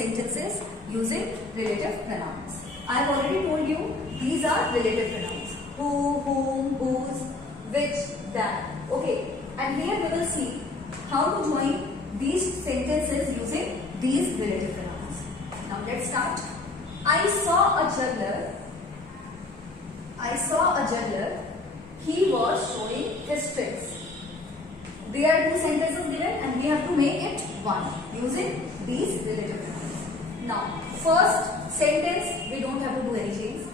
sentences using relative pronouns. I have already told you these are relative pronouns. Who, whom, whose, which, that. Okay. And here we will see how to join these sentences using these relative pronouns. Now let's start. I saw a juggler. He was showing his tricks. There are two sentences given and we have to make it one using these relative pronouns. Now, first sentence we don't have to do any change.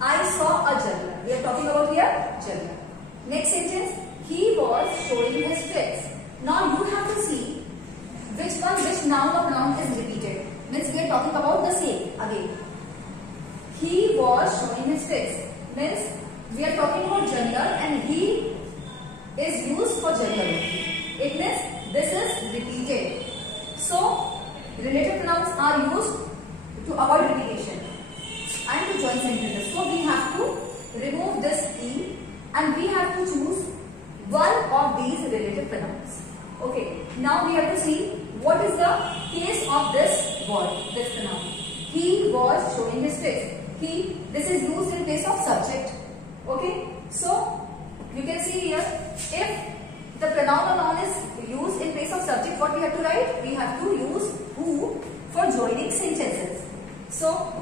I saw a juggler. We are talking about here juggler. Next sentence, he was showing his tricks. Now you have to see which noun or pronoun is repeated. Means we are talking about the same again. He was showing his tricks. Means we are talking about juggler and he is used for juggler only. It means this is repeated. So relative pronouns are used to avoid repetition and to join sentences. So we have to remove this E and we have to choose one of these relative pronouns. Okay. Now we have to see what is the case of this word, this pronoun. He was showing his tricks. He, this is used in place of subject. Okay. So you can see here, if the pronoun or noun is used in place of subject, what we have to write? We have to use who for joining sentences. So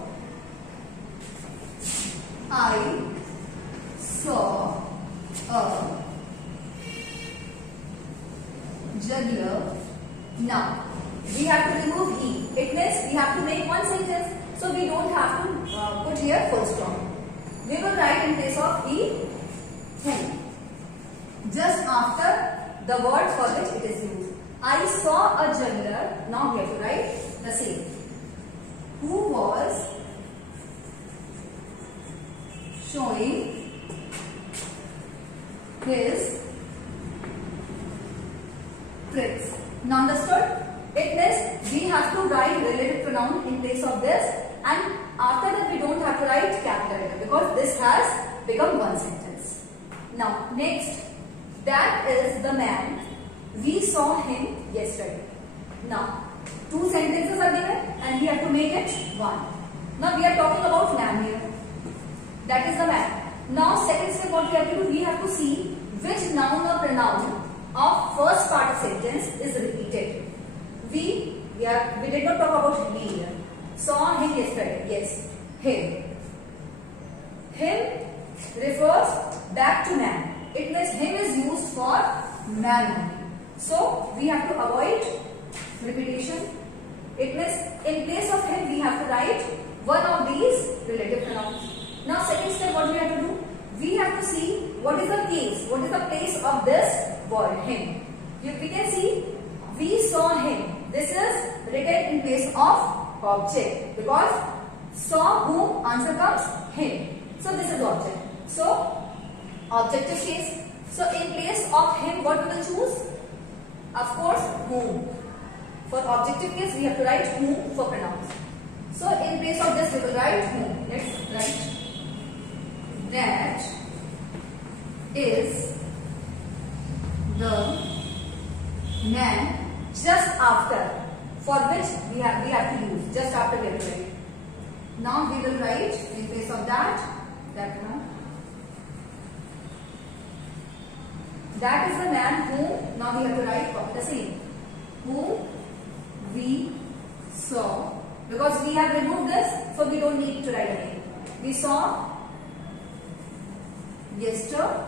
I saw a juggler. Now we have to remove he. It means we have to make one sentence, so we don't have to put here full stop. We will write in place of he, him, just after the word for which it is used. I saw a juggler. Now we have to write the same. Who was showing his tricks. Now understood? It means we have to write relative pronoun in place of this, and after that we don't have to write capital letter because this has become one sentence. Now next, that is the man. We saw him yesterday. Now two sentences are given and we have to make it one. Now we are talking about man here. That is the man. Now second step, what we have to do, we have to see which noun or pronoun of first part of sentence is repeated. We did not talk about we here. Saw him yesterday. Yes, him. Him refers back to man. It means him is used for man only. So we have to avoid repetition. It means in place of him we have to write one of these relative pronouns. Now second step, what we have to do? We have to see what is the case, what is the place of this word him. We can see we saw him. This is written in place of object because saw whom answer comes him. So this is object. So objective case. So in place of him what we will choose? Of course whom. For objective case we have to write whom for pronouns. So in place of this we will write whom. Let's write that is the man just after, for which we have to use, just after we have to write. Now we will write in place of that one. That is the man whom, now we have to write the same, whom we saw, because we have removed this, so we don't need to write again. We saw yesterday.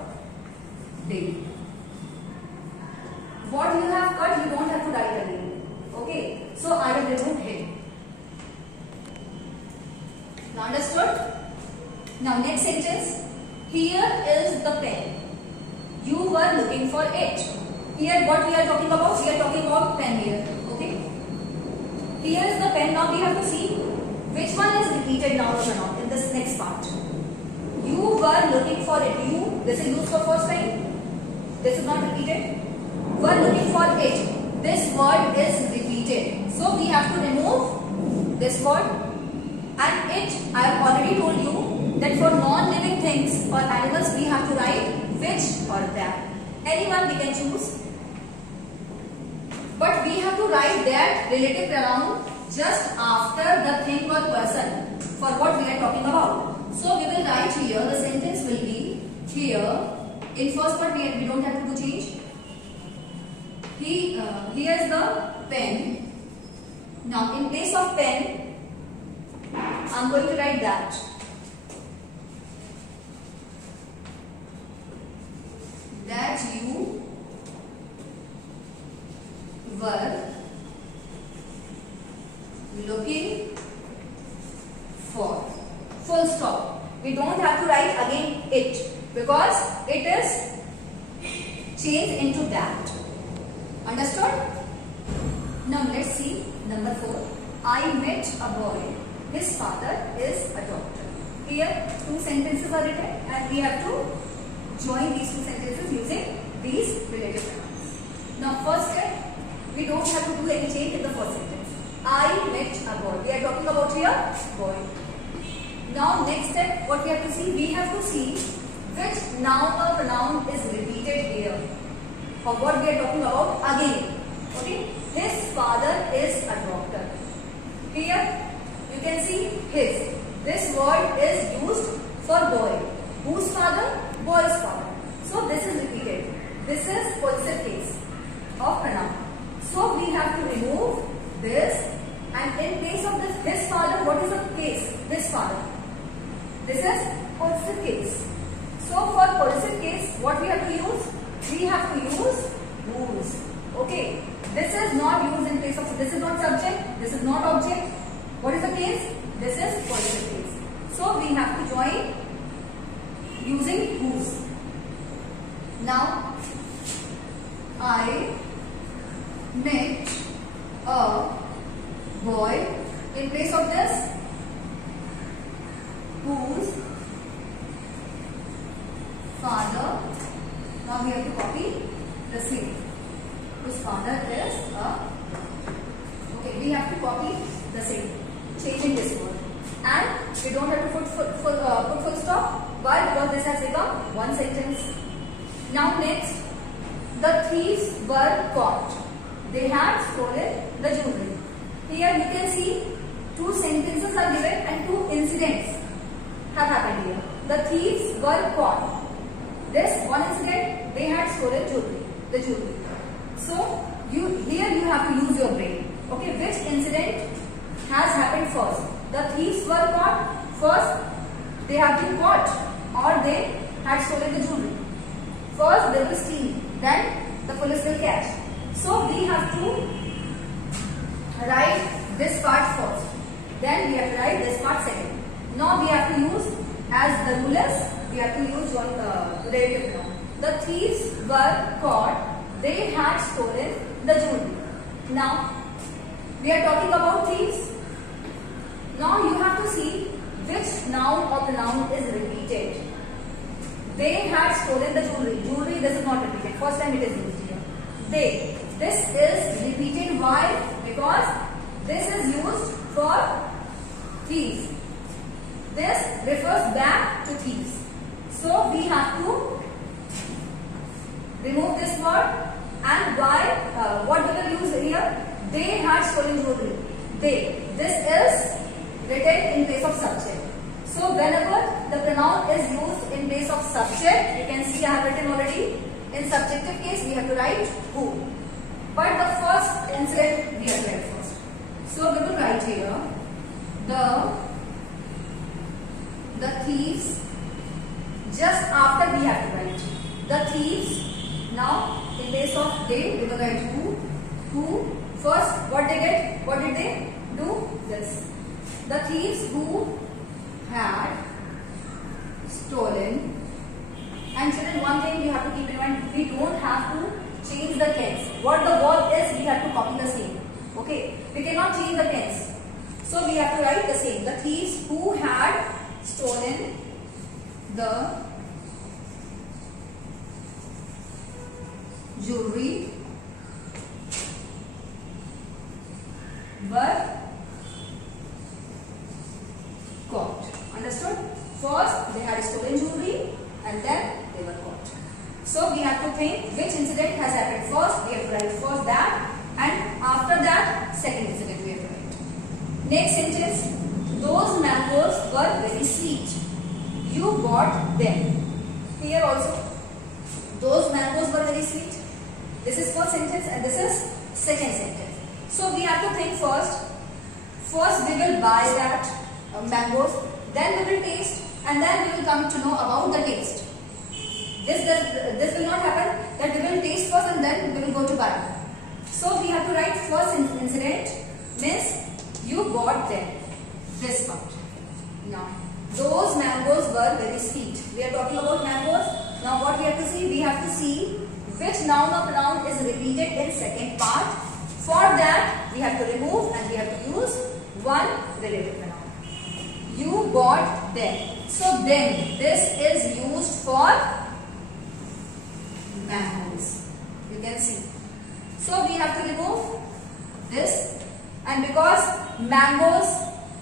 What you have cut, you don't have to write again. Okay, so I have removed him. Now understood? Now next sentence. Here is the pen. You were looking for it. Here what we are talking about? We are talking about pen here. Okay. Here is the pen. Now we have to see which one is repeated now or not in this next part. You were looking for it. You, this is used for first time. This is not repeated. Were looking for it. This word is repeated. So we have to remove this word. And it, I have already told you that for non-living things or animals we have to write which or that. Anyone we can choose. But we have to write that relative pronoun just after the thing or person for what we are talking about. So we will write here, the sentence will be here. In first part we don't have to do change. Here's the pen. Now in place of pen, I'm going to write that. That you were looking for. Full stop. We don't have to write again it because it is changed into that. Understood? Now let's see number 4. I met a boy. His father is a doctor. Here 2 sentences are written and we have to join these 2 sentences using these relative pronouns. Now first step, we don't have to do any change in the first sentence. I met a boy. We are talking about here boy. Now next step, what we have to see? We have to see which noun or pronoun is repeated here. For what we are talking about again. Okay. His father is a doctor. Here you can see his. This word is used for boy. Whose father? Boy's father. So this is repeated. This is possessive case of pronoun. So we have to remove this, and in place of this his father, what is the case? His father. This is possessive case. So for possessive case, what we have to use? We have to use whose. Okay. This is not used in place of, this is not subject, this is not object. What is the case? This is possessive case. So we have to join using whose. Now, I met a boy. In place of this, whose father. Now we have to copy the same. Whose father is a. Okay, we have to copy the same, changing this word, and we don't have to put full stop. Why? Because this has become one sentence. Now next, the thieves were caught. They had stolen the jewelry. Here you can see 2 sentences are given and 2 incidents have happened here. The thieves were caught. This one incident, they had stolen the jewelry. So here you have to use your brain. Okay, which incident has happened first? The thieves were caught. First, they have been caught, or they had stolen the jewelry. First they will steal, then the police will catch. So we have to write this part first. Then we have to write this part second. Now we have to use, as the rule is, we have to use one relative pronoun. The thieves were caught. They had stolen the jewelry. Now we are talking about thieves. Now you have to see which noun or pronoun is repeated. They had stolen the jewelry. Jewelry, this is not repeated. First time it is used here. They. This is repeated. Why? Because this is used for thieves. This refers back to thieves. So we have to remove this word. And why? What we will use here? They had stolen jewelry. They. This is written in place of subject. So whenever the pronoun is used in place of subject, you can see I have written already. In subjective case, we have to write who. But the first incident we have to write first. So we will write here the thieves. Just after we have to write the thieves. Now in place of they, we will write who. First, what they did? What did they do? This. The thieves who had stolen. And children, one thing you have to keep in mind, we don't have to change the tense. What the verb is, we have to copy the same. Okay, we cannot change the tense. So we have to write the same. The thieves who had stolen the jewelry were caught. Understood? First they had stolen jewelry and then they were caught. So we have to think which incident has happened first. We have to write first that, and after that second incident we have to write. Next sentence. Those mangoes were very sweet. You bought them. Here also. Those mangoes were very sweet. This is first sentence and this is second sentence. So we have to think first. First we will buy that mangoes. Then we will taste. And then we will come to know about the taste. This will not happen. That we will taste first and then we will go to buy. So we have to write first incident means you bought them. This part. Now those mangoes were very sweet. We are talking about mangoes. Now what we have to see? We have to see which noun or pronoun is repeated in second part. For that we have to remove and we have to use one relative pronoun. You bought them. So then this is used for mangoes. You can see. So we have to remove this, and because mangoes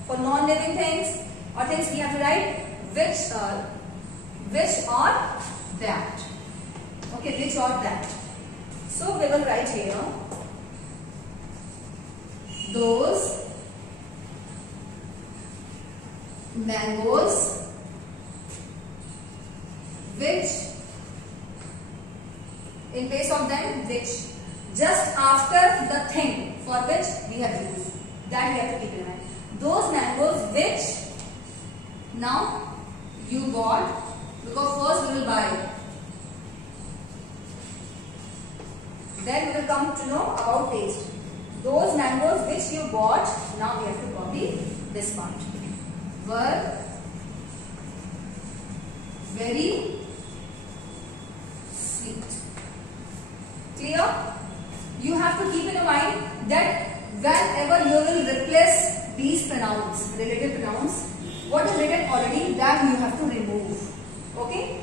for non-living things or things we have to write which or that. Okay, which or that. So we will write here those mangoes which, in place of them, which, just after the thing for which we have used. That we have to keep in mind. Those mangoes which now you bought, because first we will buy. Then we will come to know about taste. Those mangoes which you bought, now we have to copy this part. Were very sweet. Clear? You have to keep in mind that whenever you will replace these pronouns, relative pronouns, what is written already, that you have to remove. Okay?